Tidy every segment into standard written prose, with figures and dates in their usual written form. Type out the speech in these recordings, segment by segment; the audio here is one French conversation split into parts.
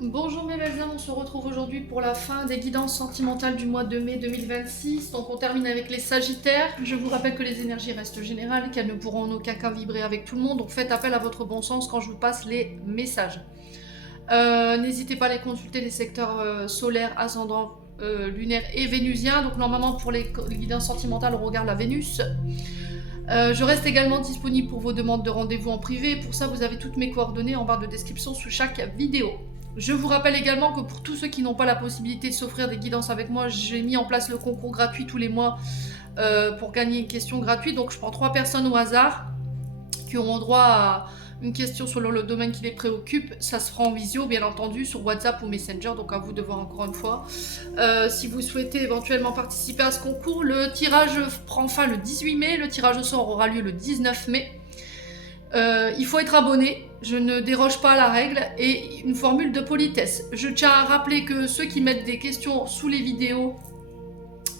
Bonjour mes belles âmes, on se retrouve aujourd'hui pour la fin des guidances sentimentales du mois de mai 2026. Donc on termine avec les Sagittaires. Je vous rappelle que les énergies restent générales, qu'elles ne pourront en aucun cas vibrer avec tout le monde. Donc faites appel à votre bon sens quand je vous passe les messages. N'hésitez pas à les consulter, les secteurs solaires, ascendant, lunaire et vénusien. Donc normalement pour les guidances sentimentales on regarde la Vénus. Je reste également disponible pour vos demandes de rendez-vous en privé. Pour ça vous avez toutes mes coordonnées en barre de description sous chaque vidéo. Je vous rappelle également que pour tous ceux qui n'ont pas la possibilité de s'offrir des guidances avec moi, j'ai mis en place le concours gratuit tous les mois pour gagner une question gratuite. Donc je prends 3 personnes au hasard qui auront droit à une question selon le domaine qui les préoccupe. Ça se fera en visio, bien entendu, sur WhatsApp ou Messenger, donc à vous de voir encore une fois. Si vous souhaitez éventuellement participer à ce concours, le tirage prend fin le 18 mai, le tirage au sort aura lieu le 19 mai. Il faut être abonné, je ne déroge pas à la règle, et une formule de politesse. Je tiens à rappeler que ceux qui mettent des questions sous les vidéos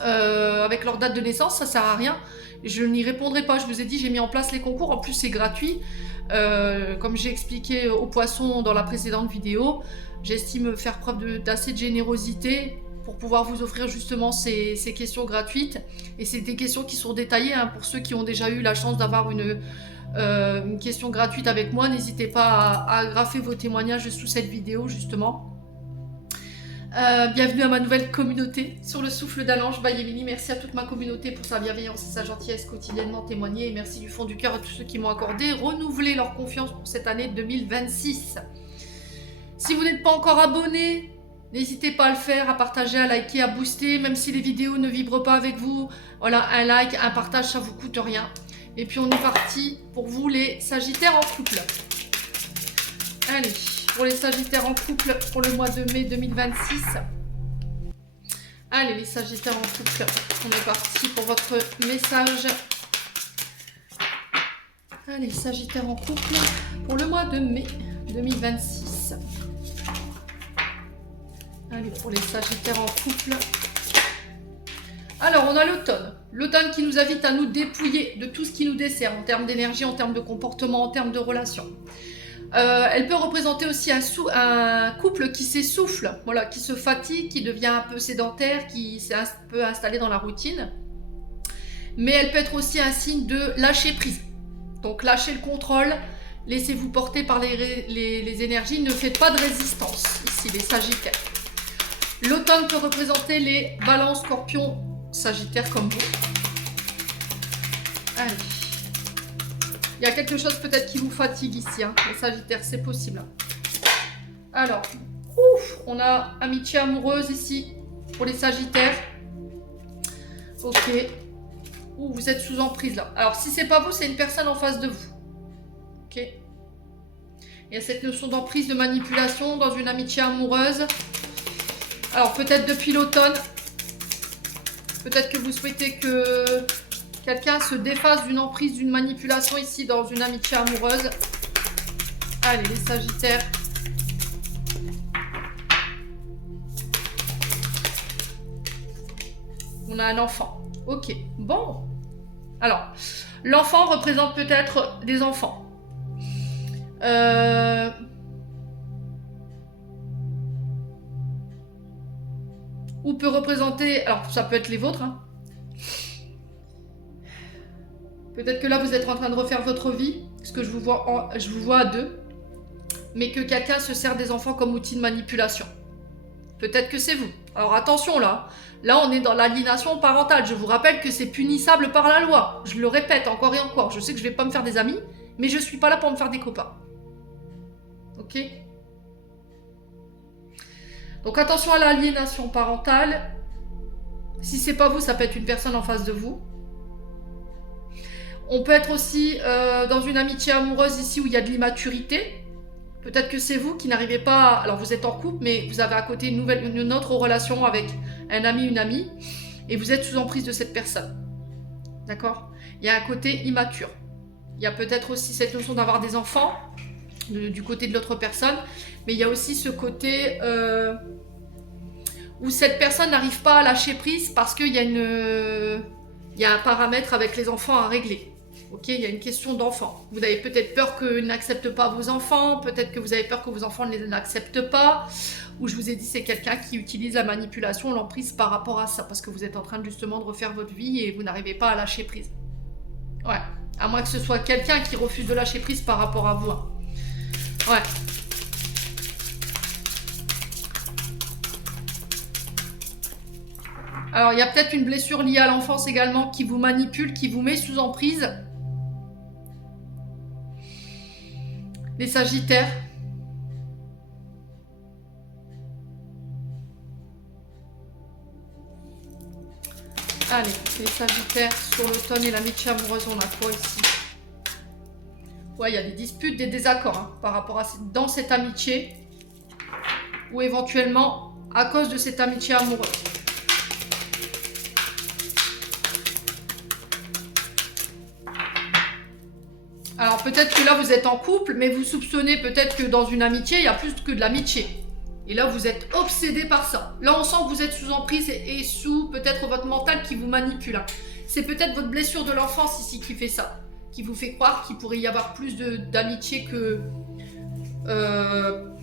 avec leur date de naissance, ça sert à rien. Je n'y répondrai pas, je vous ai dit, j'ai mis en place les concours, en plus c'est gratuit. Comme j'ai expliqué aux poissons dans la précédente vidéo, j'estime faire preuve d'assez de générosité pour pouvoir vous offrir justement ces questions gratuites. Et c'est des questions qui sont détaillées, hein, pour ceux qui ont déjà eu la chance d'avoir une question gratuite avec moi. N'hésitez pas à graffer vos témoignages sous cette vidéo justement. Bienvenue à ma nouvelle communauté sur le souffle d'Alange by Emily. Merci à toute ma communauté pour sa bienveillance et sa gentillesse quotidiennement témoignée. Et merci du fond du cœur à tous ceux qui m'ont accordé, renouvelé leur confiance pour cette année 2026. Si vous n'êtes pas encore abonné, n'hésitez pas à le faire, à partager, à liker, à booster. Même si les vidéos ne vibrent pas avec vous, voilà, un like, un partage, ça vous coûte rien. Et puis on est parti pour vous les Sagittaires en couple. Allez, pour les Sagittaires en couple pour le mois de mai 2026. Allez, les Sagittaires en couple, on est parti pour votre message. Allez, Sagittaires en couple pour le mois de mai 2026. Allez, pour les Sagittaires en couple. Alors, on a l'automne. L'automne qui nous invite à nous dépouiller de tout ce qui nous dessert en termes d'énergie, en termes de comportement, en termes de relations. Elle peut représenter aussi un couple qui s'essouffle, voilà, qui se fatigue, qui devient un peu sédentaire, qui s'est un peu installé dans la routine. Mais elle peut être aussi un signe de lâcher prise. Donc lâchez le contrôle, laissez-vous porter par les énergies, ne faites pas de résistance, ici les Sagittaires. L'automne peut représenter les balances, scorpions, Sagittaires comme vous. Allez. Il y a quelque chose peut-être qui vous fatigue ici, hein, les Sagittaires, c'est possible. Alors, on a amitié amoureuse ici pour les Sagittaires. Ok. Vous êtes sous emprise là. Alors, si c'est pas vous, c'est une personne en face de vous. Ok. Il y a cette notion d'emprise, de manipulation dans une amitié amoureuse. Alors, peut-être depuis l'automne. Peut-être que vous souhaitez que quelqu'un se défasse d'une emprise, d'une manipulation ici dans une amitié amoureuse. Allez, les Sagittaires. On a un enfant. Ok, bon. Alors, l'enfant représente peut-être des enfants. Ou peut représenter... Alors, ça peut être les vôtres, hein. Peut-être que là, vous êtes en train de refaire votre vie, parce que je vous vois à deux, mais que quelqu'un se sert des enfants comme outil de manipulation. Peut-être que c'est vous. Alors attention là, on est dans l'aliénation parentale. Je vous rappelle que c'est punissable par la loi. Je le répète encore et encore. Je sais que je ne vais pas me faire des amis, mais je ne suis pas là pour me faire des copains. Ok ? Donc attention à l'aliénation parentale. Si c'est pas vous, ça peut être une personne en face de vous. On peut être aussi dans une amitié amoureuse ici où il y a de l'immaturité. Peut-être que c'est vous qui n'arrivez pas... Alors vous êtes en couple, mais vous avez à côté une autre relation avec un ami, une amie, et vous êtes sous emprise de cette personne. D'accord ? Il y a un côté immature. Il y a peut-être aussi cette notion d'avoir des enfants du côté de l'autre personne, mais il y a aussi ce côté où cette personne n'arrive pas à lâcher prise parce qu'il y a un paramètre avec les enfants à régler. Ok, il y a une question d'enfant. Vous avez peut-être peur qu'ils n'acceptent pas vos enfants, peut-être que vous avez peur que vos enfants ne les acceptent pas, ou je vous ai dit c'est quelqu'un qui utilise la manipulation, l'emprise par rapport à ça, parce que vous êtes en train justement de refaire votre vie et vous n'arrivez pas à lâcher prise. Ouais, à moins que ce soit quelqu'un qui refuse de lâcher prise par rapport à vous. Hein. Ouais. Alors, il y a peut-être une blessure liée à l'enfance également qui vous manipule, qui vous met sous emprise. Les Sagittaires. Allez, les Sagittaires sur l'automne et l'amitié amoureuse, on a quoi ici? Ouais, il y a des disputes, des désaccords hein, par rapport à dans cette amitié ou éventuellement à cause de cette amitié amoureuse. Alors peut-être que là vous êtes en couple, mais vous soupçonnez peut-être que dans une amitié, il y a plus que de l'amitié. Et là vous êtes obsédé par ça. Là on sent que vous êtes sous emprise et sous peut-être votre mental qui vous manipule. Hein. C'est peut-être votre blessure de l'enfance ici qui fait ça. Qui vous fait croire qu'il pourrait y avoir plus d'amitié que...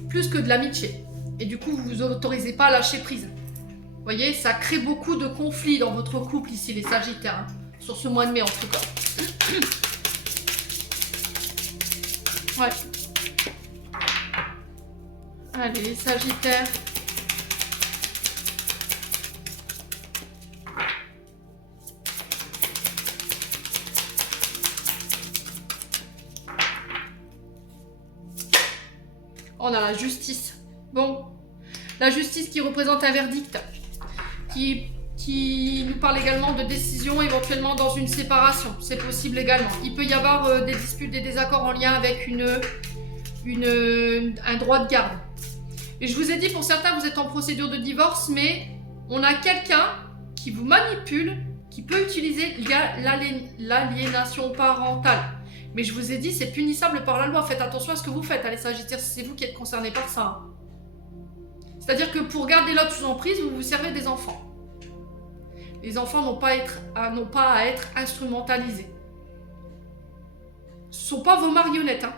plus que de l'amitié. Et du coup vous vous autorisez pas à lâcher prise. Vous voyez, ça crée beaucoup de conflits dans votre couple ici les Sagittaires. Hein. Sur ce mois de mai en tout cas. Ouais. Allez, les Sagittaires. On a la justice. Bon. La justice qui représente un verdict. Qui nous parle également de décision éventuellement dans une séparation. C'est possible également. Il peut y avoir des disputes, des désaccords en lien avec un droit de garde. Et je vous ai dit, pour certains, vous êtes en procédure de divorce, mais on a quelqu'un qui vous manipule, qui peut utiliser l'aliénation parentale. Mais je vous ai dit, c'est punissable par la loi. Faites attention à ce que vous faites, les Sagittaires, si c'est vous qui êtes concernés par ça. C'est-à-dire que pour garder l'autre sous emprise, vous vous servez des enfants. Les enfants n'ont pas à être instrumentalisés. Ce ne sont pas vos marionnettes. Hein.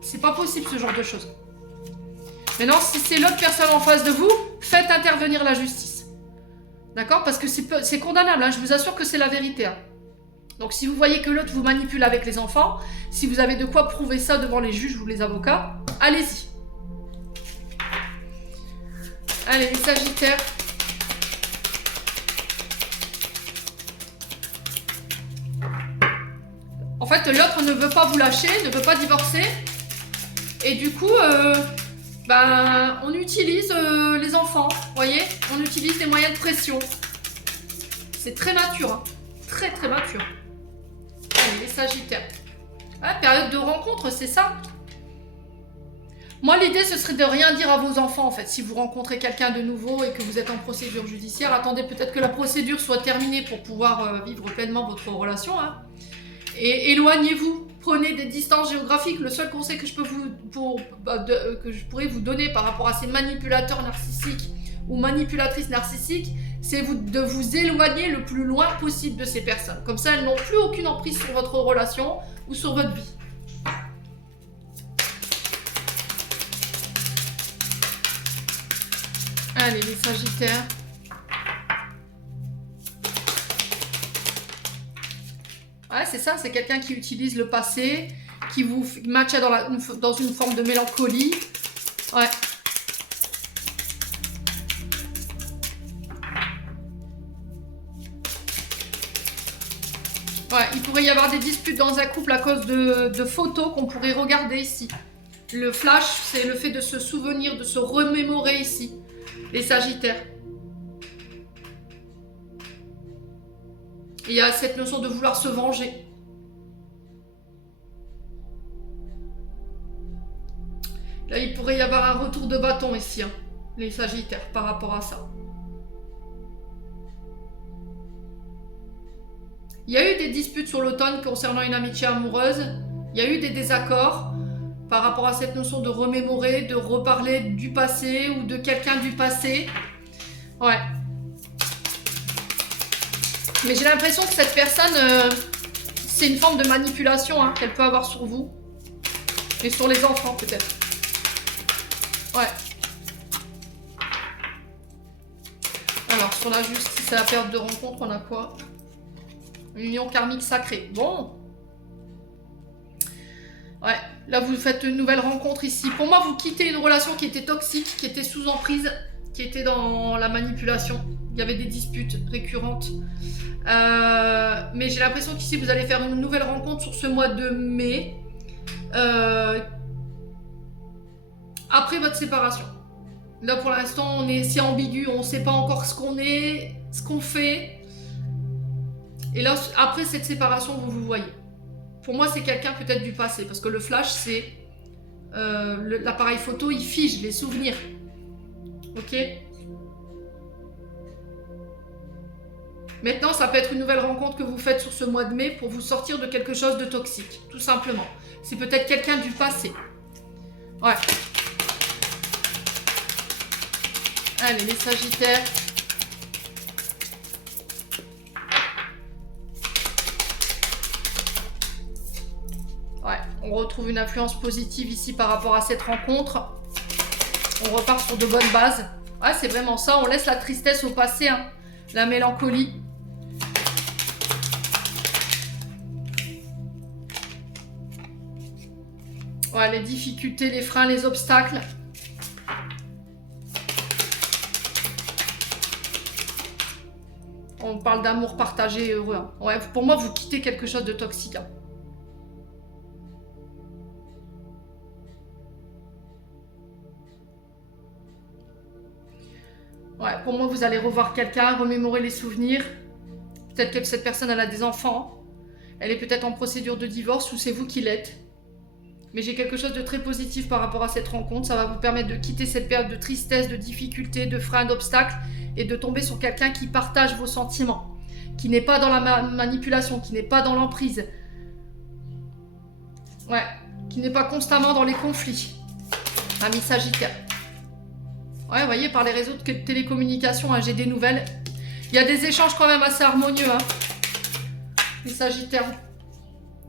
C'est pas possible ce genre de choses. Maintenant, si c'est l'autre personne en face de vous, faites intervenir la justice. D'accord? Parce que c'est condamnable. Hein. Je vous assure que c'est la vérité. Hein. Donc si vous voyez que l'autre vous manipule avec les enfants, si vous avez de quoi prouver ça devant les juges ou les avocats, allez-y. Allez, les Sagittaires. En fait, l'autre ne veut pas vous lâcher, ne veut pas divorcer. Et du coup, on utilise les enfants, vous voyez? On utilise des moyens de pression. C'est très mature, hein. Très très mature. Allez, les Sagittaires. Ah, période de rencontre, c'est ça. Moi, l'idée, ce serait de rien dire à vos enfants, en fait. Si vous rencontrez quelqu'un de nouveau et que vous êtes en procédure judiciaire, attendez peut-être que la procédure soit terminée pour pouvoir vivre pleinement votre relation. Hein. Et éloignez-vous. Prenez des distances géographiques. Le seul conseil que je pourrais vous donner par rapport à ces manipulateurs narcissiques ou manipulatrices narcissiques, c'est de vous éloigner le plus loin possible de ces personnes. Comme ça, elles n'ont plus aucune emprise sur votre relation ou sur votre vie. Allez, les Sagittaires. Ouais, c'est ça, c'est quelqu'un qui utilise le passé, qui vous matche dans une forme de mélancolie. Ouais. Ouais, il pourrait y avoir des disputes dans un couple à cause de photos qu'on pourrait regarder ici. Le flash, c'est le fait de se souvenir, de se remémorer ici. Les Sagittaires. Il y a cette notion de vouloir se venger. Là, il pourrait y avoir un retour de bâton ici, hein, les Sagittaires, par rapport à ça. Il y a eu des disputes sur l'automne concernant une amitié amoureuse. Il y a eu des désaccords par rapport à cette notion de remémorer, de reparler du passé ou de quelqu'un du passé. Ouais. Mais j'ai l'impression que cette personne, c'est une forme de manipulation hein, qu'elle peut avoir sur vous. Et sur les enfants, peut-être. Ouais. Alors, sur la justice et la période de rencontre, on a quoi? Une union karmique sacrée. Bon. Ouais. Là, vous faites une nouvelle rencontre ici. Pour moi, vous quittez une relation qui était toxique, qui était sous emprise, qui était dans la manipulation. Il y avait des disputes récurrentes. Mais j'ai l'impression qu'ici, vous allez faire une nouvelle rencontre sur ce mois de mai. Après votre séparation. Là, pour l'instant, c'est ambigu. On ne sait pas encore ce qu'on est, ce qu'on fait. Et là, après cette séparation, vous vous voyez. Pour moi, c'est quelqu'un peut-être du passé. Parce que le flash, c'est... l'appareil photo, il fige les souvenirs. Ok? Maintenant, ça peut être une nouvelle rencontre que vous faites sur ce mois de mai pour vous sortir de quelque chose de toxique. Tout simplement. C'est peut-être quelqu'un du passé. Ouais. Allez, les Sagittaires. Ouais, on retrouve une influence positive ici par rapport à cette rencontre. On repart sur de bonnes bases. Ouais, c'est vraiment ça. On laisse la tristesse au passé, hein. La mélancolie. Ouais, les difficultés, les freins, les obstacles. On parle d'amour partagé et heureux. Hein. Ouais, pour moi, vous quittez quelque chose de toxique. Hein. Ouais, pour moi, vous allez revoir quelqu'un, remémorer les souvenirs. Peut-être que cette personne, elle a des enfants. Elle est peut-être en procédure de divorce ou c'est vous qui l'êtes. Mais j'ai quelque chose de très positif par rapport à cette rencontre. Ça va vous permettre de quitter cette période de tristesse, de difficulté, de freins, d'obstacles et de tomber sur quelqu'un qui partage vos sentiments, qui n'est pas dans la manipulation, qui n'est pas dans l'emprise. Ouais, qui n'est pas constamment dans les conflits. Ami Sagittaire. Ouais, vous voyez, par les réseaux de télécommunications, hein, j'ai des nouvelles. Il y a des échanges quand même assez harmonieux. Hein. Les Sagittaires.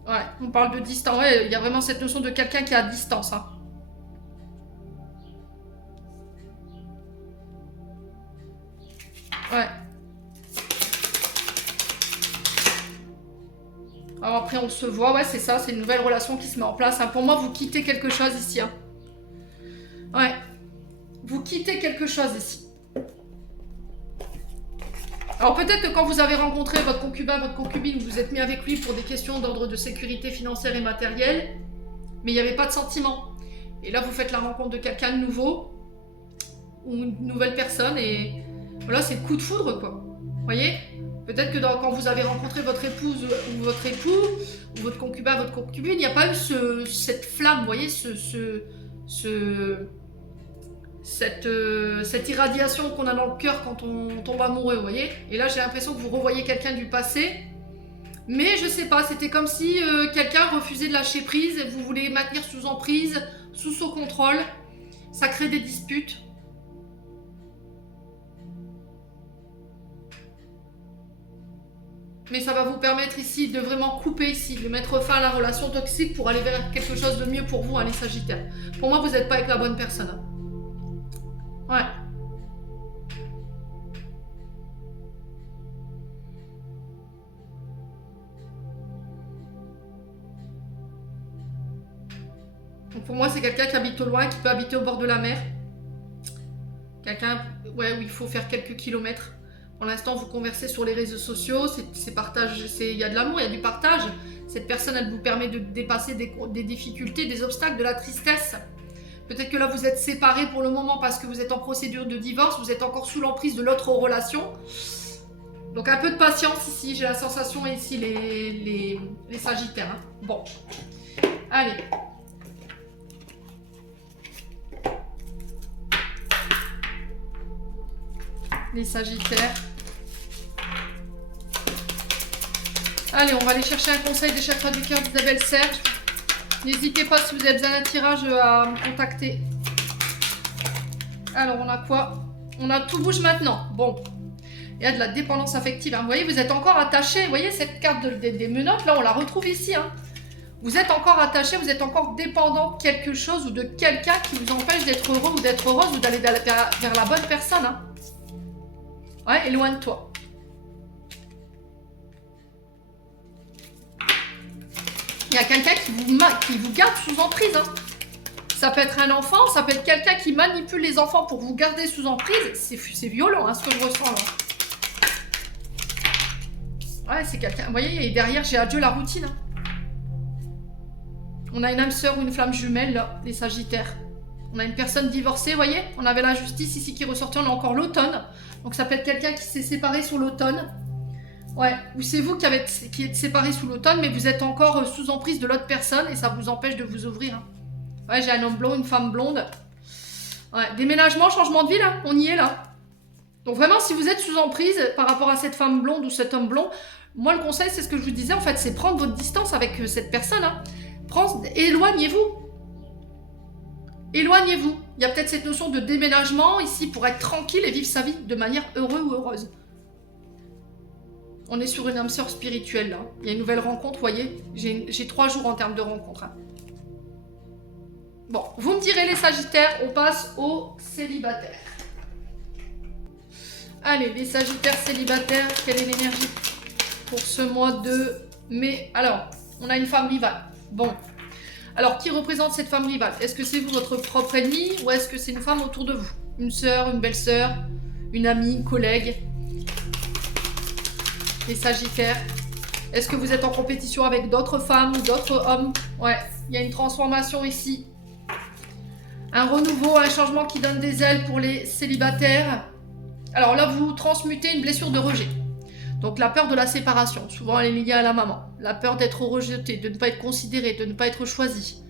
Ouais, on parle de distance. Ouais, il y a vraiment cette notion de quelqu'un qui est à distance. Hein. Ouais. Alors après, on se voit. Ouais, c'est ça. C'est une nouvelle relation qui se met en place. Hein. Pour moi, vous quittez quelque chose ici. Hein. Ouais. Vous quittez quelque chose ici. Alors peut-être que quand vous avez rencontré votre concubin, votre concubine, vous vous êtes mis avec lui pour des questions d'ordre de sécurité financière et matérielle, mais il n'y avait pas de sentiment. Et là, vous faites la rencontre de quelqu'un de nouveau, ou une nouvelle personne, et voilà, c'est le coup de foudre, quoi. Vous voyez? Peut-être que quand vous avez rencontré votre épouse ou votre époux, ou votre concubin, votre concubine, il n'y a pas eu cette flamme, vous voyez, cette irradiation qu'on a dans le cœur quand on tombe amoureux, vous voyez. Et là, j'ai l'impression que vous revoyez quelqu'un du passé. Mais je sais pas, c'était comme si quelqu'un refusait de lâcher prise et vous voulez maintenir sous emprise, sous son contrôle. Ça crée des disputes. Mais ça va vous permettre ici de vraiment couper ici, de mettre fin à la relation toxique pour aller vers quelque chose de mieux pour vous, hein, les Sagittaires. Pour moi, vous n'êtes pas avec la bonne personne. Hein. Ouais. Donc pour moi, c'est quelqu'un qui habite au loin, qui peut habiter au bord de la mer. Quelqu'un, ouais, où il faut faire quelques kilomètres. Pour l'instant, vous conversez sur les réseaux sociaux, il y a de l'amour, il y a du partage. Cette personne, elle vous permet de dépasser des difficultés, des obstacles, de la tristesse. Peut-être que là, vous êtes séparés pour le moment parce que vous êtes en procédure de divorce, vous êtes encore sous l'emprise de l'autre relation. Donc un peu de patience ici, j'ai la sensation ici, les Sagittaires. Hein. Bon, allez. Les Sagittaires. Allez, on va aller chercher un conseil des chakras du cœur d'Isabelle Serge. N'hésitez pas si vous avez besoin d'un tirage à me contacter. Alors, on a quoi? On a tout bouge maintenant. Bon. Il y a de la dépendance affective. Hein. Vous voyez, vous êtes encore attaché. Vous voyez, cette carte des menottes, là, on la retrouve ici. Hein. Vous êtes encore attaché, vous êtes encore dépendant de quelque chose ou de quelqu'un qui vous empêche d'être heureux ou d'être heureuse ou d'aller vers la bonne personne. Hein. Ouais, éloigne-toi. Il y a quelqu'un qui vous garde sous emprise. Hein. Ça peut être un enfant, ça peut être quelqu'un qui manipule les enfants pour vous garder sous emprise. C'est violent, hein, ce que je ressens là. Ouais, c'est quelqu'un. Vous voyez, et derrière, j'ai adieu la routine. Hein. On a une âme sœur ou une flamme jumelle, là, les Sagittaires. On a une personne divorcée, vous voyez. On avait la justice ici qui ressortait, on a encore l'automne. Donc ça peut être quelqu'un qui s'est séparé sous l'automne. Ouais, ou c'est vous qui êtes séparé sous l'automne, mais vous êtes encore sous emprise de l'autre personne et ça vous empêche de vous ouvrir. Hein. Ouais, j'ai un homme blond, une femme blonde. Ouais, déménagement, changement de vie, là. On y est, là. Donc vraiment, si vous êtes sous emprise par rapport à cette femme blonde ou cet homme blond, moi, le conseil, c'est ce que je vous disais, en fait, c'est prendre votre distance avec cette personne. Hein. Éloignez-vous. Éloignez-vous. Il y a peut-être cette notion de déménagement ici pour être tranquille et vivre sa vie de manière heureuse ou heureuse. On est sur une âme sœur spirituelle, là. Il y a une nouvelle rencontre, vous voyez. J'ai 3 jours en termes de rencontre. Hein. Bon, vous me direz les Sagittaires, on passe aux célibataires. Allez, les Sagittaires célibataires, quelle est l'énergie pour ce mois de mai? Alors, on a une femme rivale. Bon. Alors, qui représente cette femme rivale? Est-ce que c'est vous, votre propre ennemi, ou est-ce que c'est une femme autour de vous? Une sœur, une belle-sœur, une amie, une collègue? Les Sagittaires. Est-ce que vous êtes en compétition avec d'autres femmes ou d'autres hommes? Ouais, il y a une transformation ici. Un renouveau, un changement qui donne des ailes pour les célibataires. Alors là, vous transmutez une blessure de rejet. Donc la peur de la séparation, souvent elle est liée à la maman. La peur d'être rejeté, de ne pas être considéré, de ne pas être choisi.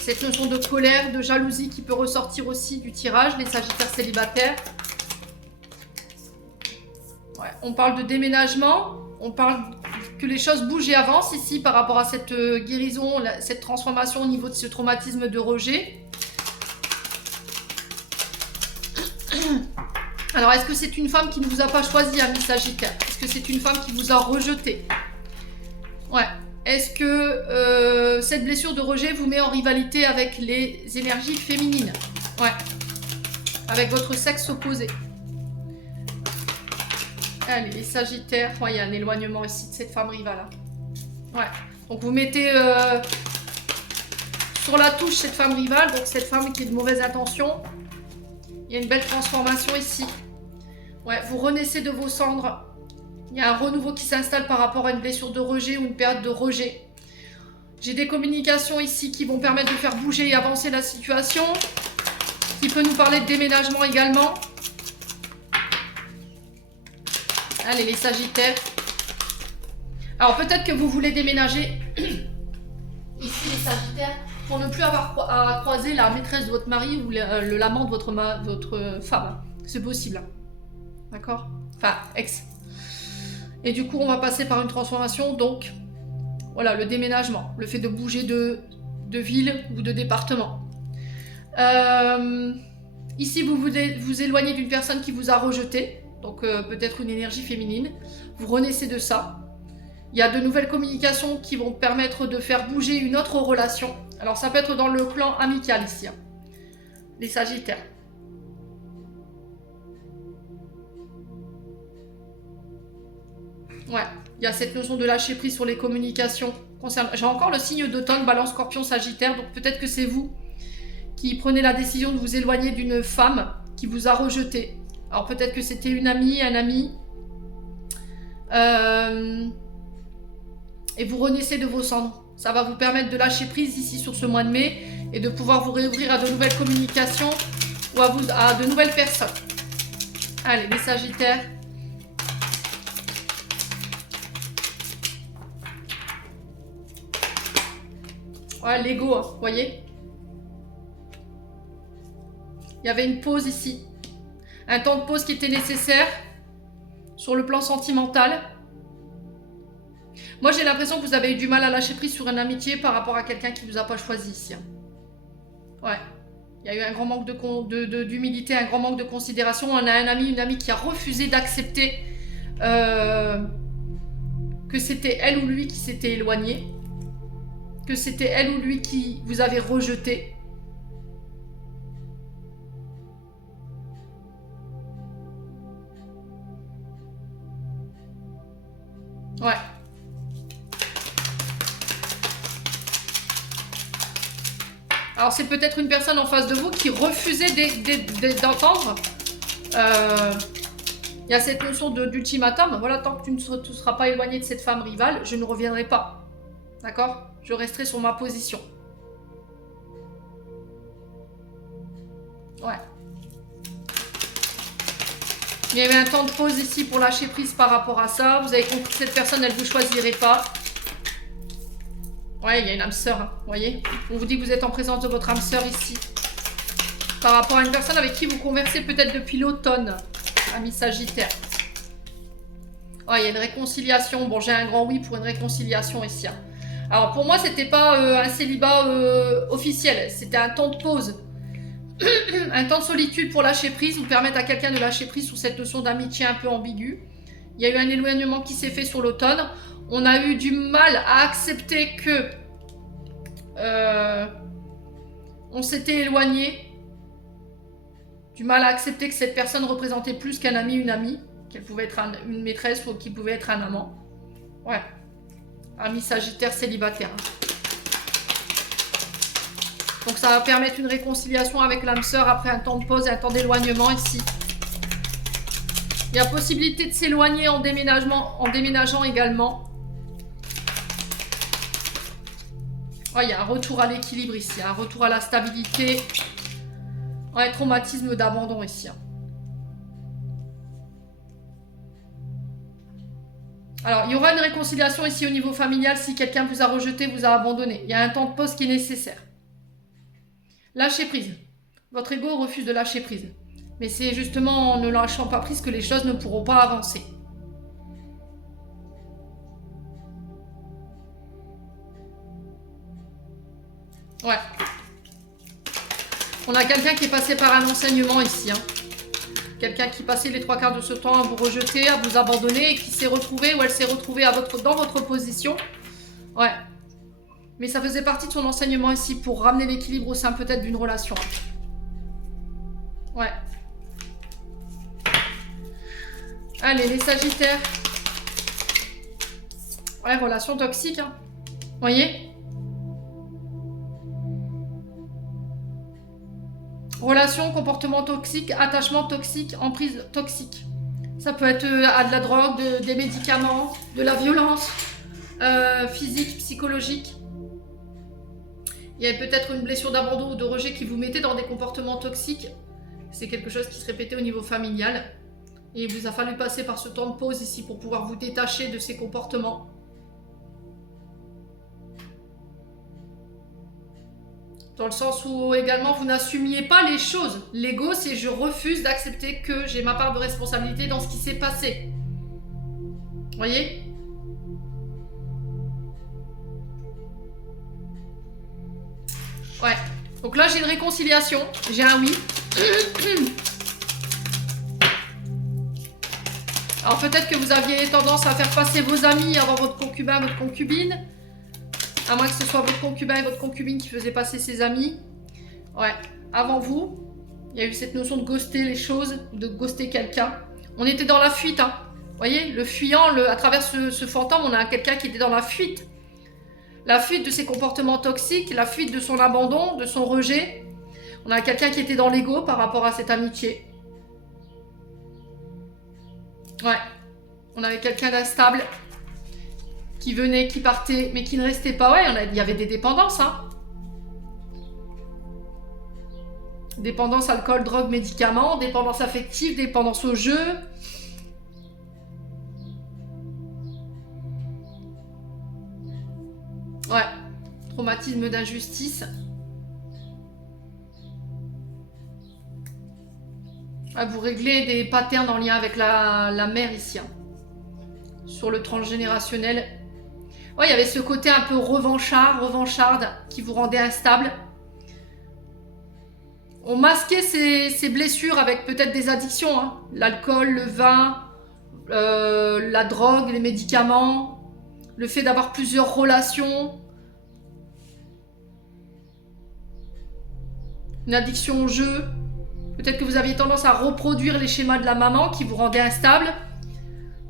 Cette notion de colère, de jalousie qui peut ressortir aussi du tirage, les Sagittaires célibataires. Ouais, on parle de déménagement, on parle que les choses bougent et avancent ici par rapport à cette guérison, cette transformation au niveau de ce traumatisme de rejet. Alors, est-ce que c'est une femme qui ne vous a pas choisi, ami Sagittaire? Est-ce que c'est une femme qui vous a rejeté? Ouais. Est-ce que cette blessure de rejet vous met en rivalité avec les énergies féminines? Ouais. Avec votre sexe opposé. Allez, les Sagittaires. Ouais, il y a un éloignement ici de cette femme rivale. Hein. Ouais. Donc, vous mettez sur la touche cette femme rivale, donc cette femme qui est de mauvaise intention. Il y a une belle transformation ici. Ouais, vous renaissez de vos cendres. Il y a un renouveau qui s'installe par rapport à une blessure de rejet ou une période de rejet. J'ai des communications ici qui vont permettre de faire bouger et avancer la situation. Qui peut nous parler de déménagement également. Allez, les Sagittaires. Alors, peut-être que vous voulez déménager ici, les Sagittaires, pour ne plus avoir à croiser la maîtresse de votre mari ou l'amant de votre femme. C'est possible. D'accord? Enfin, ex. Et du coup, on va passer par une transformation. Donc, voilà, le déménagement. Le fait de bouger de ville ou de département. Ici, vous vous éloignez d'une personne qui vous a rejeté. Donc, peut-être une énergie féminine. Vous renaissez de ça. Il y a de nouvelles communications qui vont permettre de faire bouger une autre relation. Alors, ça peut être dans le plan amical ici. Hein. Les Sagittaires. Ouais, il y a cette notion de lâcher prise sur les communications. J'ai encore le signe d'automne, Balance, Scorpion, Sagittaire. Donc, peut-être que c'est vous qui prenez la décision de vous éloigner d'une femme qui vous a rejeté. Alors, peut-être que c'était une amie, un ami. Et vous renaissez de vos cendres. Ça va vous permettre de lâcher prise ici sur ce mois de mai et de pouvoir vous réouvrir à de nouvelles communications ou à de nouvelles personnes. Allez, les Sagittaires. Ouais, l'ego, hein, vous voyez? Il y avait une pause ici. Un temps de pause qui était nécessaire sur le plan sentimental. Moi, j'ai l'impression que vous avez eu du mal à lâcher prise sur une amitié par rapport à quelqu'un qui ne vous a pas choisi ici. Hein. Ouais. Il y a eu un grand manque d'humilité, un grand manque de considération. On a un ami, une amie qui a refusé d'accepter que c'était elle ou lui qui s'était éloigné, que c'était elle ou lui qui vous avait rejeté. Ouais. Alors c'est peut-être une personne en face de vous qui refusait d'entendre. Il y a cette notion d'ultimatum. Voilà, tant que tu ne seras pas éloigné de cette femme rivale, je ne reviendrai pas. D'accord? Je resterai sur ma position. Ouais. Il y avait un temps de pause ici pour lâcher prise par rapport à ça. Vous avez compris que cette personne, elle ne vous choisirait pas. Ouais, il y a une âme sœur, hein, vous voyez. On vous dit que vous êtes en présence de votre âme sœur ici. Par rapport à une personne avec qui vous conversez peut-être depuis l'automne, ami Sagittaire. Ouais, il y a une réconciliation. Bon, j'ai un grand oui pour une réconciliation ici. Hein. Alors, pour moi, c'était pas un célibat officiel. C'était un temps de pause. Un temps de solitude pour lâcher prise, ou permettre à quelqu'un de lâcher prise sur cette notion d'amitié un peu ambiguë. Il y a eu un éloignement qui s'est fait sur l'automne. On a eu du mal à accepter que on s'était éloigné. Du mal à accepter que cette personne représentait plus qu'un ami, une amie, qu'elle pouvait être une maîtresse ou qu'il pouvait être un amant. Ouais. Ami Sagittaire célibataire. Donc ça va permettre une réconciliation avec l'âme sœur après un temps de pause et un temps d'éloignement ici. Il y a possibilité de s'éloigner en déménageant également. Ouais, il y a un retour à l'équilibre ici, un retour à la stabilité. Ouais, traumatisme d'abandon ici. Alors, il y aura une réconciliation ici au niveau familial si quelqu'un vous a rejeté, vous a abandonné. Il y a un temps de pause qui est nécessaire. Lâchez prise. Votre ego refuse de lâcher prise. Mais c'est justement en ne lâchant pas prise que les choses ne pourront pas avancer. Ouais. On a quelqu'un qui est passé par un enseignement ici. Hein. Quelqu'un qui passait les 3/4 de ce temps à vous rejeter, à vous abandonner et qui s'est retrouvé ou elle s'est retrouvée dans votre position. Ouais. Mais ça faisait partie de son enseignement ici pour ramener l'équilibre au sein peut-être d'une relation. Ouais. Allez, les Sagittaires. Ouais, relation toxique. Hein. Voyez ? Relation, comportement toxique, attachement toxique, emprise toxique. Ça peut être à de la drogue, des médicaments, de la violence physique, psychologique. Il y a peut-être une blessure d'abandon ou de rejet qui vous mettait dans des comportements toxiques. C'est quelque chose qui se répétait au niveau familial. Et il vous a fallu passer par ce temps de pause ici pour pouvoir vous détacher de ces comportements. Dans le sens où également vous n'assumiez pas les choses. L'ego, c'est je refuse d'accepter que j'ai ma part de responsabilité dans ce qui s'est passé. Vous voyez ? Ouais. Donc là, j'ai une réconciliation. J'ai un oui. Alors peut-être que vous aviez tendance à faire passer vos amis avant votre concubin, votre concubine. À moins que ce soit votre concubin et votre concubine qui faisaient passer ses amis. Ouais. Avant vous, il y a eu cette notion de ghoster les choses, de ghoster quelqu'un. On était dans la fuite. Hein. Vous voyez, le fuyant, à travers ce fantôme, on a quelqu'un qui était dans la fuite. La fuite de ses comportements toxiques, la fuite de son abandon, de son rejet. On a quelqu'un qui était dans l'ego par rapport à cette amitié. Ouais. On avait quelqu'un d'instable qui venait, qui partait, mais qui ne restait pas. Ouais, il y avait des dépendances. Hein. Dépendance alcool, drogue, médicaments, dépendance affective, dépendance au jeu. Ouais. Traumatisme d'injustice. Ah, vous réglez des patterns en lien avec la mère ici. Hein. Sur le transgénérationnel. Ouais, il y avait ce côté un peu revancharde, qui vous rendait instable. On masquait ces blessures avec peut-être des addictions, hein. L'alcool, le vin, la drogue, les médicaments, le fait d'avoir plusieurs relations, une addiction au jeu. Peut-être que vous aviez tendance à reproduire les schémas de la maman qui vous rendaient instable,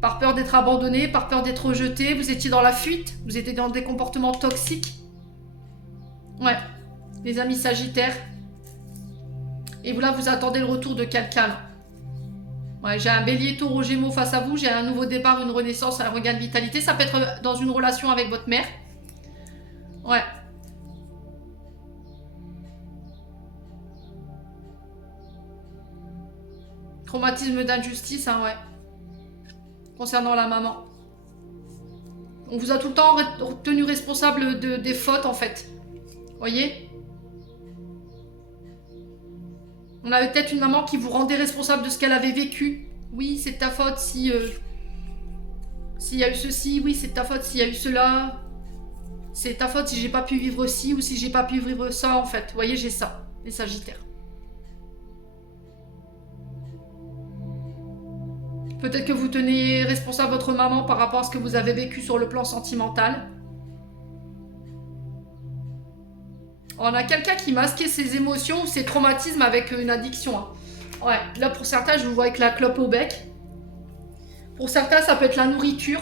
par peur d'être abandonné, par peur d'être rejeté. Vous étiez dans la fuite, vous étiez dans des comportements toxiques. Ouais, les amis sagittaires. Et là, vous attendez le retour de quelqu'un. Ouais, j'ai un bélier, taureau, gémeaux face à vous. J'ai un nouveau départ, une renaissance, un regain de vitalité. Ça peut être dans une relation avec votre mère. Ouais. Traumatisme d'injustice, hein, ouais. Concernant la maman. On vous a tout le temps tenu responsable des fautes, en fait. Voyez ? On avait peut-être une maman qui vous rendait responsable de ce qu'elle avait vécu. Oui, c'est ta faute si... s'il y a eu ceci, oui, c'est ta faute s'il y a eu cela. C'est ta faute si j'ai pas pu vivre ci ou si j'ai pas pu vivre ça, en fait. Vous voyez, j'ai ça, les sagittaires. Peut-être que vous tenez responsable votre maman par rapport à ce que vous avez vécu sur le plan sentimental. On a quelqu'un qui masquait ses émotions ou ses traumatismes avec une addiction. Hein. Ouais, là pour certains, je vous vois avec la clope au bec. Pour certains, ça peut être la nourriture.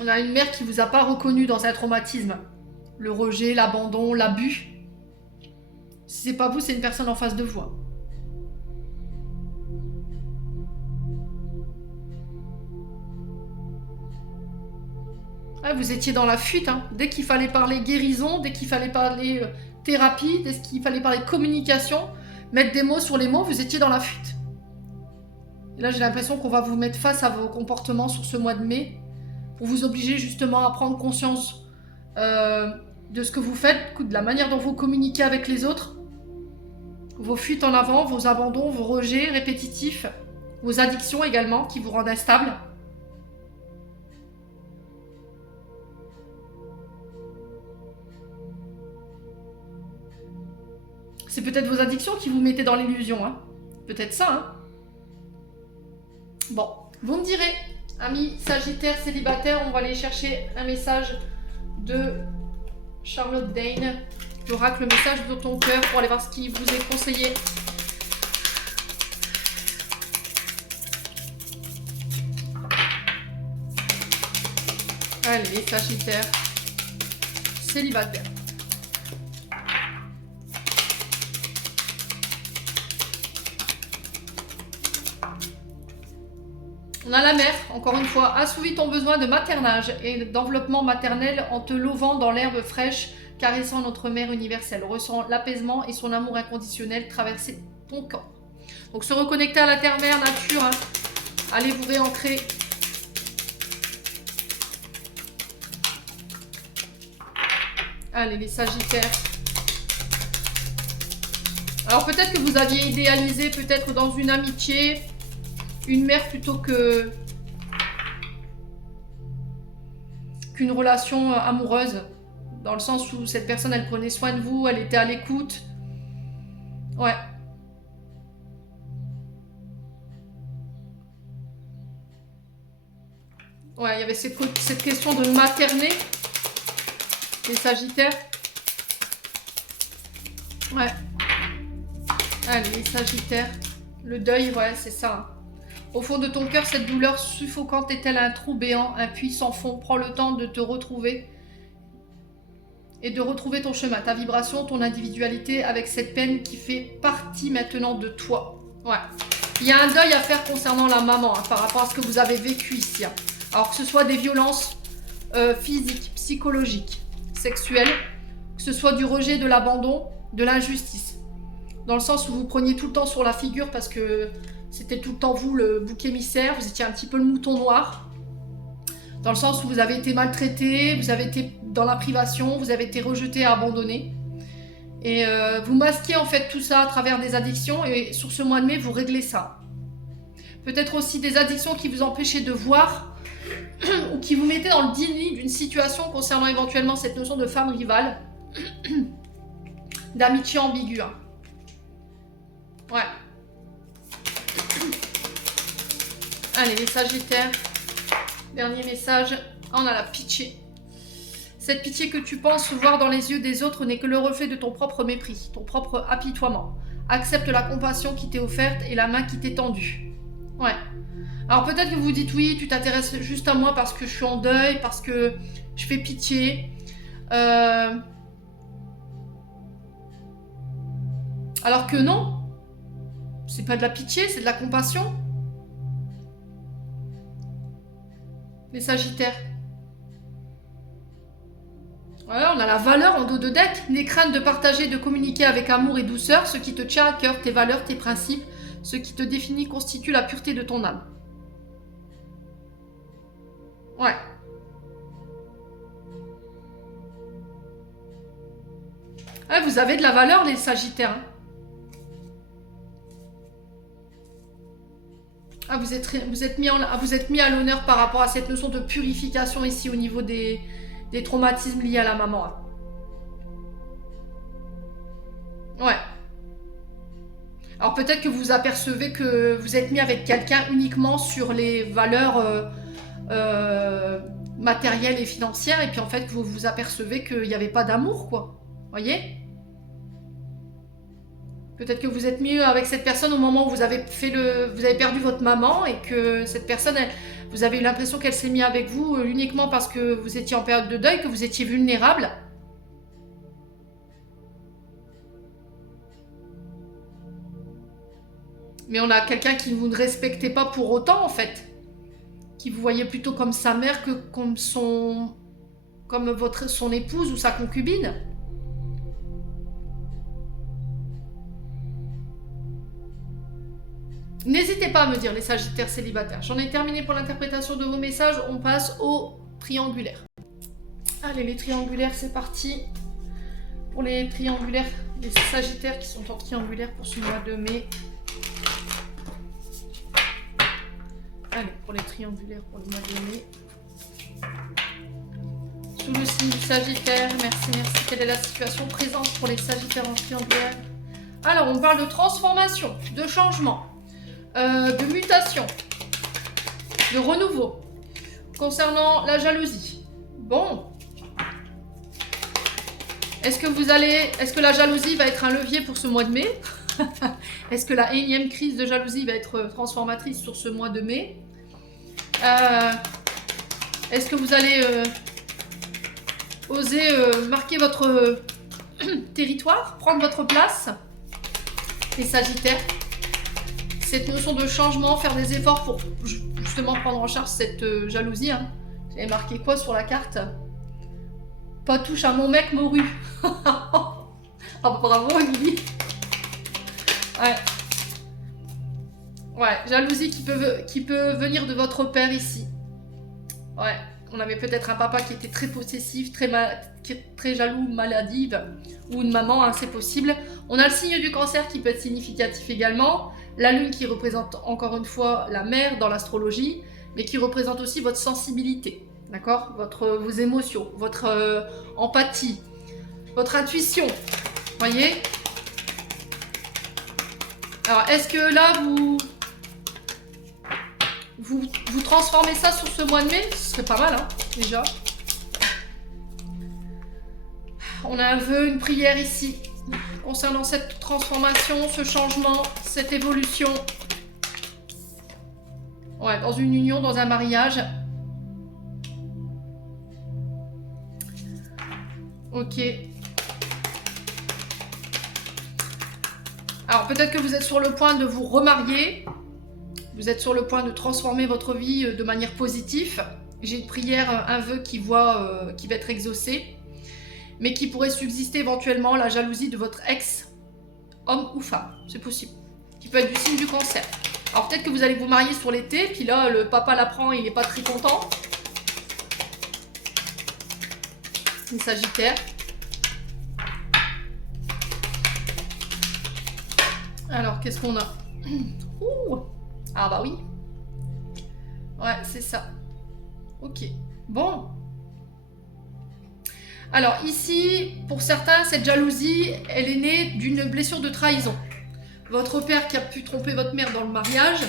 On a une mère qui vous a pas reconnu dans un traumatisme. Le rejet, l'abandon, l'abus. Si c'est pas vous, c'est une personne en face de vous. Ah, vous étiez dans la fuite. Hein. Dès qu'il fallait parler guérison, dès qu'il fallait parler thérapie, dès qu'il fallait parler communication, mettre des mots sur les mots, vous étiez dans la fuite. Et là, j'ai l'impression qu'on va vous mettre face à vos comportements sur ce mois de mai pour vous obliger justement à prendre conscience de ce que vous faites, de la manière dont vous communiquez avec les autres, vos fuites en avant, vos abandons, vos rejets répétitifs, vos addictions également qui vous rendent instable. C'est peut-être vos addictions qui vous mettaient dans l'illusion, hein. Peut-être ça, hein. Bon, vous me direz, amis sagittaires célibataires, on va aller chercher un message de Charlotte Dane, l'oracle message de ton cœur, pour aller voir ce qui vous est conseillé. Allez, les sagittaires célibataires. On a la mère, encore une fois, assouvis ton besoin de maternage et d'enveloppement maternel en te lovant dans l'herbe fraîche, caressant notre mère universelle. Ressens l'apaisement et son amour inconditionnel traverser ton corps. Donc se reconnecter à la terre-mère, nature, hein. Allez vous réancrer. Allez les sagittaires. Alors peut-être que vous aviez idéalisé peut-être dans une amitié une mère plutôt qu'une relation amoureuse, dans le sens où cette personne elle prenait soin de vous, elle était à l'écoute. Ouais. Ouais, il y avait cette question de materner, les sagittaires. Ouais. Allez, les sagittaires. Le deuil, ouais, c'est ça. Au fond de ton cœur, cette douleur suffocante est-elle un trou béant, un puits sans fond? Prends le temps de te retrouver et de retrouver ton chemin, ta vibration, ton individualité avec cette peine qui fait partie maintenant de toi. Ouais. Il y a un deuil à faire concernant la maman hein, par rapport à ce que vous avez vécu ici. Hein. Alors que ce soit des violences physiques, psychologiques, sexuelles, que ce soit du rejet, de l'abandon, de l'injustice. Dans le sens où vous preniez tout le temps sur la figure parce que c'était tout le temps vous le bouc émissaire, vous étiez un petit peu le mouton noir. Dans le sens où vous avez été maltraité, vous avez été dans la privation, vous avez été rejeté et abandonné. Et vous masquez en fait tout ça à travers des addictions et sur ce mois de mai, vous réglez ça. Peut-être aussi des addictions qui vous empêchaient de voir ou qui vous mettaient dans le déni d'une situation concernant éventuellement cette notion de femme rivale, d'amitié ambiguë. Hein. Ouais. Allez, les Sagittaires. Dernier message. On a la pitié. Cette pitié que tu penses voir dans les yeux des autres n'est que le reflet de ton propre mépris, ton propre apitoiement. Accepte la compassion qui t'est offerte et la main qui t'est tendue. Ouais. Alors peut-être que vous dites oui, tu t'intéresses juste à moi parce que je suis en deuil, parce que je fais pitié. Alors que non. C'est pas de la pitié, c'est de la compassion. Les Sagittaires. Voilà, on a la valeur en dos de deck. N'aie crainte de partager, de communiquer avec amour et douceur ce qui te tient à cœur, tes valeurs, tes principes, ce qui te définit constitue la pureté de ton âme. Ouais. Ouais, vous avez de la valeur, les Sagittaires. Hein. Ah, vous êtes mis à l'honneur par rapport à cette notion de purification ici au niveau des traumatismes liés à la maman. Hein. Ouais. Alors peut-être que vous apercevez que vous êtes mis avec quelqu'un uniquement sur les valeurs matérielles et financières, et puis en fait vous vous apercevez qu'il n'y avait pas d'amour, quoi. Voyez ? Peut-être que vous êtes mis avec cette personne au moment où vous avez perdu votre maman, et que cette personne, vous avez eu l'impression qu'elle s'est mise avec vous uniquement parce que vous étiez en période de deuil, que vous étiez vulnérable. Mais on a quelqu'un qui vous ne respectait pas pour autant, en fait. Qui vous voyait plutôt comme sa mère que comme son épouse ou sa concubine. N'hésitez pas à me dire, les Sagittaires célibataires. J'en ai terminé pour l'interprétation de vos messages. On passe au triangulaire. Allez, les triangulaires, c'est parti. Pour les triangulaires, les Sagittaires qui sont en triangulaire pour ce mois de mai. Allez, pour les triangulaires pour le mois de mai. Sous le signe du Sagittaire, merci. Quelle est la situation présente pour les Sagittaires en triangulaire? Alors, on parle de transformation, de changement. De mutation, de renouveau, concernant la jalousie. Bon. Est-ce que la jalousie va être un levier pour ce mois de mai? Est-ce que la énième crise de jalousie va être transformatrice sur ce mois de mai? Est-ce que vous allez oser marquer votre territoire, prendre votre place? Les Sagittaires. Cette notion de changement, faire des efforts pour justement prendre en charge cette jalousie. Hein. J'avais marqué quoi sur la carte? Pas touche à mon mec moru. Ah, bravo, Émilie. Ouais. Ouais, jalousie qui peut venir de votre père ici. Ouais, on avait peut-être un papa qui était très possessif, très jaloux, maladive, ou une maman, hein, c'est possible. On a le signe du Cancer qui peut être significatif également. La lune qui représente encore une fois la mère dans l'astrologie, mais qui représente aussi votre sensibilité, d'accord ? Vos émotions, votre empathie, votre intuition, voyez ? Alors, est-ce que là, vous transformez ça sur ce mois de mai? Ce serait pas mal, hein, déjà. On a un vœu, une prière ici. Concernant cette transformation, ce changement, cette évolution. Ouais, dans une union, dans un mariage. Ok. Alors peut-être que vous êtes sur le point de vous remarier. Vous êtes sur le point de transformer votre vie de manière positive. J'ai une prière, un vœu qui va être exaucé. Mais qui pourrait subsister éventuellement la jalousie de votre ex, homme ou femme, c'est possible. Qui peut être du signe du Cancer. Alors peut-être que vous allez vous marier sur l'été, puis là le papa l'apprend, il n'est pas très content. Les Sagittaires. Alors qu'est-ce qu'on a? Ouh. Ah bah oui. Ouais, c'est ça. Ok. Bon. Alors ici, pour certains, cette jalousie, elle est née d'une blessure de trahison. Votre père qui a pu tromper votre mère dans le mariage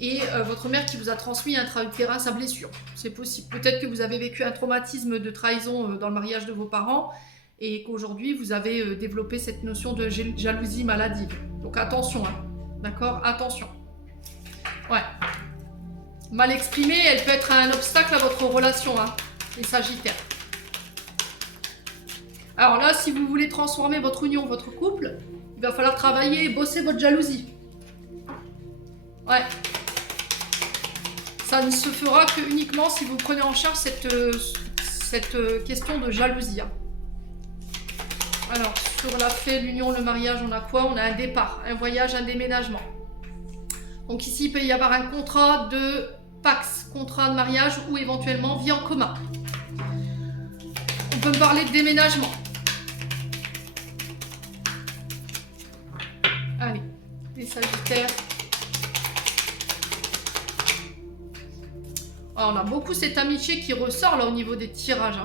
et votre mère qui vous a transmis intra-utérin sa blessure. C'est possible. Peut-être que vous avez vécu un traumatisme de trahison dans le mariage de vos parents et qu'aujourd'hui vous avez développé cette notion de jalousie maladive. Donc attention, hein. D'accord? Attention. Ouais. Mal exprimée, elle peut être un obstacle à votre relation, hein, les Sagittaires. Alors là, si vous voulez transformer votre union, votre couple, il va falloir travailler et bosser votre jalousie. Ouais. Ça ne se fera que uniquement si vous prenez en charge cette question de jalousie. Alors, sur la fée, l'union, le mariage, on a quoi? On a un départ, un voyage, un déménagement. Donc ici, il peut y avoir un contrat de Pax, contrat de mariage ou éventuellement vie en commun. On peut me parler de déménagement. Allez, les Sagittaires. Alors, on a beaucoup cette amitié qui ressort là au niveau des tirages.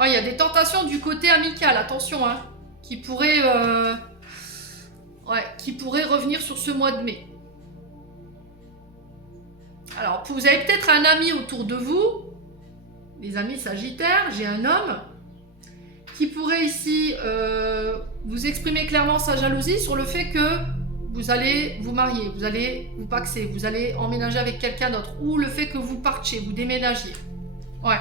Il y a des tentations du côté amical, attention, hein, qui pourraient revenir sur ce mois de mai. Alors, vous avez peut-être un ami autour de vous, les amis Sagittaires, j'ai un homme, qui pourrait ici vous exprimer clairement sa jalousie sur le fait que vous allez vous marier, vous allez vous paxer, vous allez emménager avec quelqu'un d'autre, ou le fait que vous partiez, vous déménagiez. Ouais.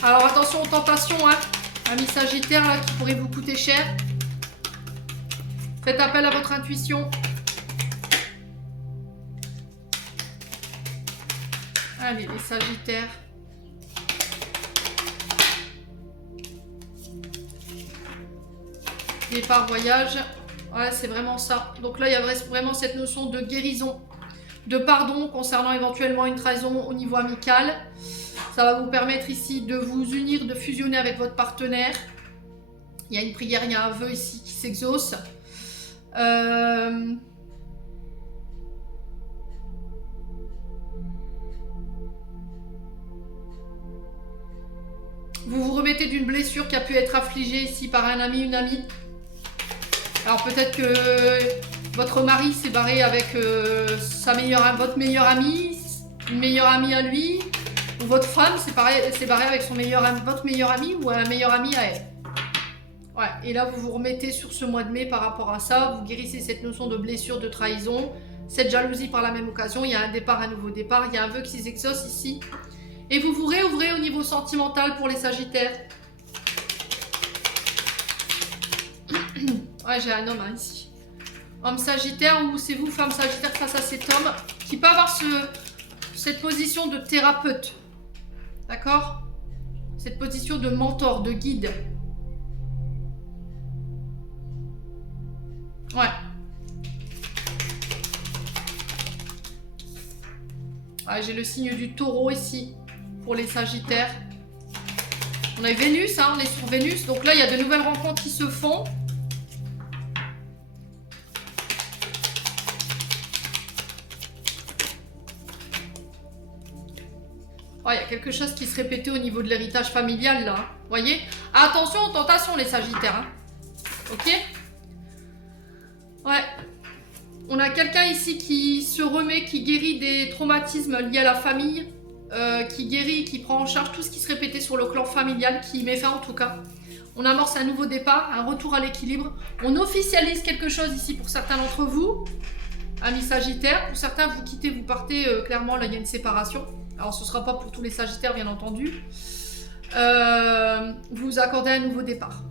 Alors attention aux tentations, hein, amis Sagittaires là, qui pourraient vous coûter cher. Faites appel à votre intuition. Allez, les Sagittaires. Départ, voyage. Ouais, c'est vraiment ça. Donc là, il y a vraiment cette notion de guérison, de pardon concernant éventuellement une trahison au niveau amical. Ça va vous permettre ici de vous unir, de fusionner avec votre partenaire. Il y a une prière, il y a un vœu ici qui s'exauce. Vous vous remettez d'une blessure qui a pu être affligée ici par un ami, une amie. Alors peut-être que votre mari s'est barré avec votre meilleure amie, une meilleure amie à lui, ou votre femme s'est barrée avec votre meilleur ami ou un meilleur ami à elle. Ouais, et là vous vous remettez sur ce mois de mai par rapport à ça, vous guérissez cette notion de blessure, de trahison, cette jalousie par la même occasion, il y a un départ, un nouveau départ, il y a un vœu qui s'exauce ici. Et vous vous réouvrez au niveau sentimental pour les Sagittaires. Ouais, j'ai un homme hein, ici. Homme Sagittaire, ou c'est vous, femme Sagittaire, face à cet homme qui peut avoir cette position de thérapeute. D'accord? Cette position de mentor, de guide. Ouais. Ouais, j'ai le signe du taureau ici, pour les Sagittaires. On a Vénus, hein, on est sur Vénus. Donc là, il y a de nouvelles rencontres qui se font. Il y a quelque chose qui se répétait au niveau de l'héritage familial, là. Vous voyez? Attention aux tentations, les Sagittaires. Hein. Ok? Ouais. On a quelqu'un ici qui se remet, qui guérit des traumatismes liés à la famille, qui guérit, qui prend en charge tout ce qui se répétait sur le clan familial, qui met fin en tout cas. On amorce un nouveau départ, un retour à l'équilibre. On officialise quelque chose ici pour certains d'entre vous, amis Sagittaires. Pour certains, vous quittez, vous partez, clairement, là, il y a une séparation. Alors, ce ne sera pas pour tous les Sagittaires, bien entendu. Vous accordez un nouveau départ.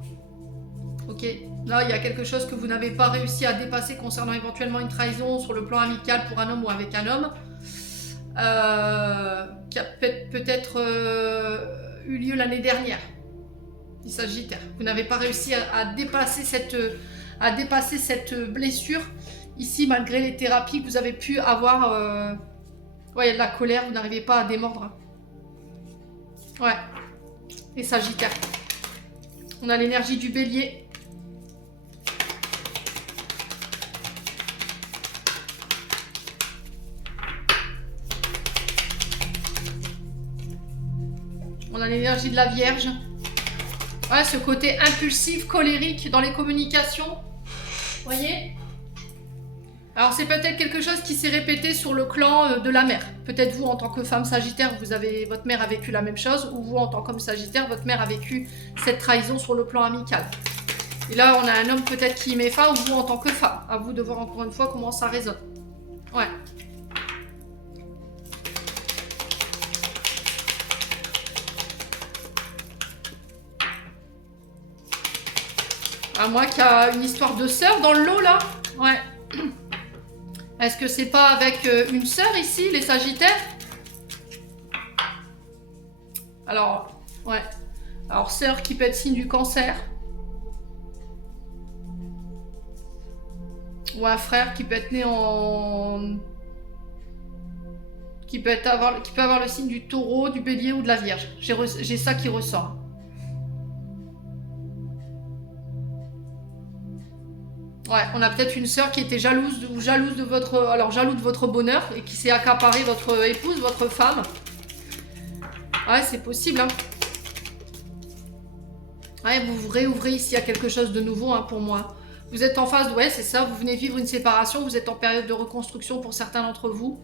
Ok, là, il y a quelque chose que vous n'avez pas réussi à dépasser concernant éventuellement une trahison sur le plan amical pour un homme ou avec un homme. Qui a peut-être eu lieu l'année dernière. Les Sagittaires. Vous n'avez pas réussi à dépasser cette blessure. Ici, malgré les thérapies que vous avez pu avoir... Ouais, il y a de la colère, vous n'arrivez pas à démordre. Ouais. Les Sagittaires. On a l'énergie du Bélier. a l'énergie de la Vierge. Ouais, ce côté impulsif, colérique dans les communications. Voyez? Alors c'est peut-être quelque chose qui s'est répété sur le clan de la mère. Peut-être vous en tant que femme sagittaire, votre mère a vécu la même chose, ou vous en tant qu'homme sagittaire, votre mère a vécu cette trahison sur le plan amical. Et là on a un homme peut-être qui y met fin, ou vous en tant que femme. À vous de voir encore une fois comment ça résonne. Ouais. À moi qui a une histoire de sœur dans le lot là. Ouais. Est-ce que c'est pas avec une sœur ici, les Sagittaires? Alors, ouais. Alors, sœur qui peut être signe du Cancer. Ou un frère qui peut être né en... qui peut avoir le signe du Taureau, du Bélier ou de la Vierge. J'ai ça qui ressort. Ouais, on a peut-être une sœur qui était jalouse de votre bonheur et qui s'est accaparé votre épouse, votre femme. Ouais, c'est possible. Hein. Ouais, vous vous réouvrez ici à quelque chose de nouveau hein, pour moi. Vous êtes en phase, ouais, c'est ça. Vous venez vivre une séparation. Vous êtes en période de reconstruction pour certains d'entre vous.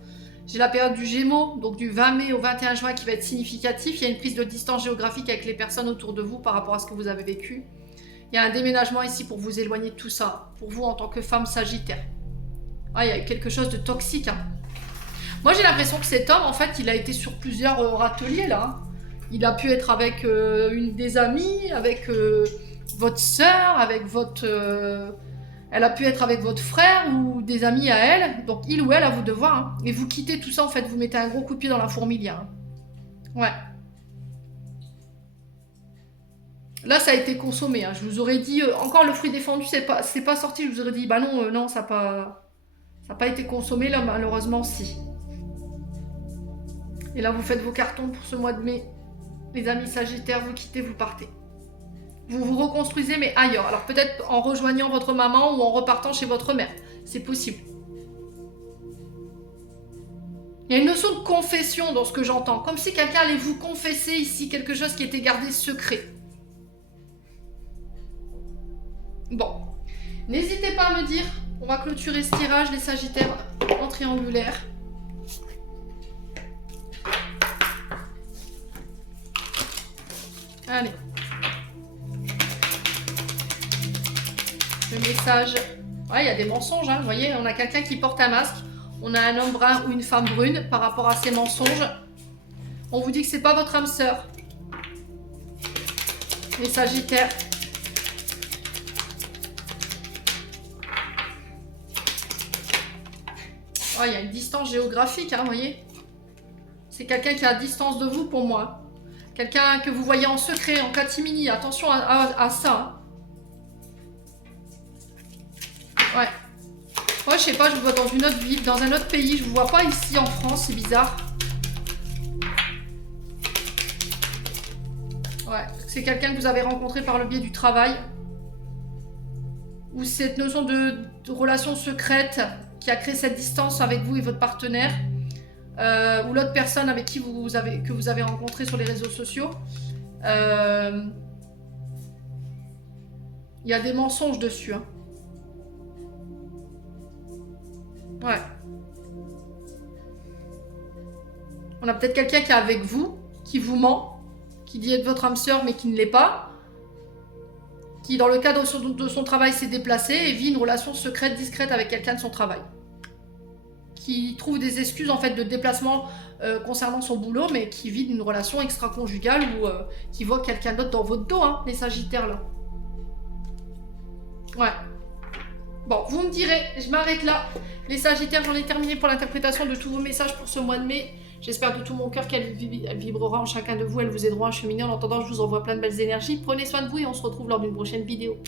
J'ai la période du Gémeaux, donc du 20 mai au 21 juin qui va être significatif. Il y a une prise de distance géographique avec les personnes autour de vous par rapport à ce que vous avez vécu. Il y a un déménagement ici pour vous éloigner de tout ça, pour vous en tant que femme sagittaire. Ah, il y a quelque chose de toxique. Hein. Moi, j'ai l'impression que cet homme, en fait, il a été sur plusieurs râteliers, là. Hein. Il a pu être avec une des amies, avec votre sœur, avec votre... elle a pu être avec votre frère ou des amis à elle. Donc, il ou elle, à vous de voir. Hein. Et vous quittez tout ça, en fait. Vous mettez un gros coup de pied dans la fourmilière. Hein. Ouais. Là, ça a été consommé. Hein. Je vous aurais dit, encore le fruit défendu, c'est pas sorti. Je vous aurais dit, bah non, non, ça n'a pas été consommé. Là, malheureusement, si. Et là, vous faites vos cartons pour ce mois de mai. Les amis sagittaires, vous quittez, vous partez. Vous vous reconstruisez, mais ailleurs. Alors, peut-être en rejoignant votre maman ou en repartant chez votre mère. C'est possible. Il y a une notion de confession dans ce que j'entends. Comme si quelqu'un allait vous confesser ici quelque chose qui était gardé secret. Bon, n'hésitez pas à me dire, on va clôturer ce tirage, les Sagittaires en triangulaire. Allez. Le message. Ouais, il y a des mensonges, hein. Vous voyez, on a quelqu'un qui porte un masque, on a un homme brun ou une femme brune par rapport à ces mensonges. On vous dit que c'est pas votre âme sœur. Les Sagittaires. Oh, il y a une distance géographique, hein, vous voyez. C'est quelqu'un qui est à distance de vous pour moi. Quelqu'un que vous voyez en secret, en catimini. Attention à ça. Hein. Ouais. Moi, je sais pas, je vous vois dans une autre ville, dans un autre pays. Je vous vois pas ici en France, c'est bizarre. Ouais, c'est quelqu'un que vous avez rencontré par le biais du travail. Ou cette notion de relation secrète qui a créé cette distance avec vous et votre partenaire, ou l'autre personne avec qui que vous avez rencontré sur les réseaux sociaux. Il y a des mensonges dessus. Hein. Ouais. On a peut-être quelqu'un qui est avec vous, qui vous ment, qui dit être votre âme sœur mais qui ne l'est pas, qui dans le cadre de son travail s'est déplacé et vit une relation secrète, discrète avec quelqu'un de son travail. Qui trouve des excuses en fait de déplacement concernant son boulot, mais qui vit d'une relation extra-conjugale ou qui voit quelqu'un d'autre dans votre dos, hein, les Sagittaires là. Ouais. Bon, vous me direz, je m'arrête là. Les Sagittaires, j'en ai terminé pour l'interprétation de tous vos messages pour ce mois de mai. J'espère de tout mon cœur qu'elle vibrera en chacun de vous, elle vous aidera à cheminer. En attendant, je vous envoie plein de belles énergies. Prenez soin de vous et on se retrouve lors d'une prochaine vidéo.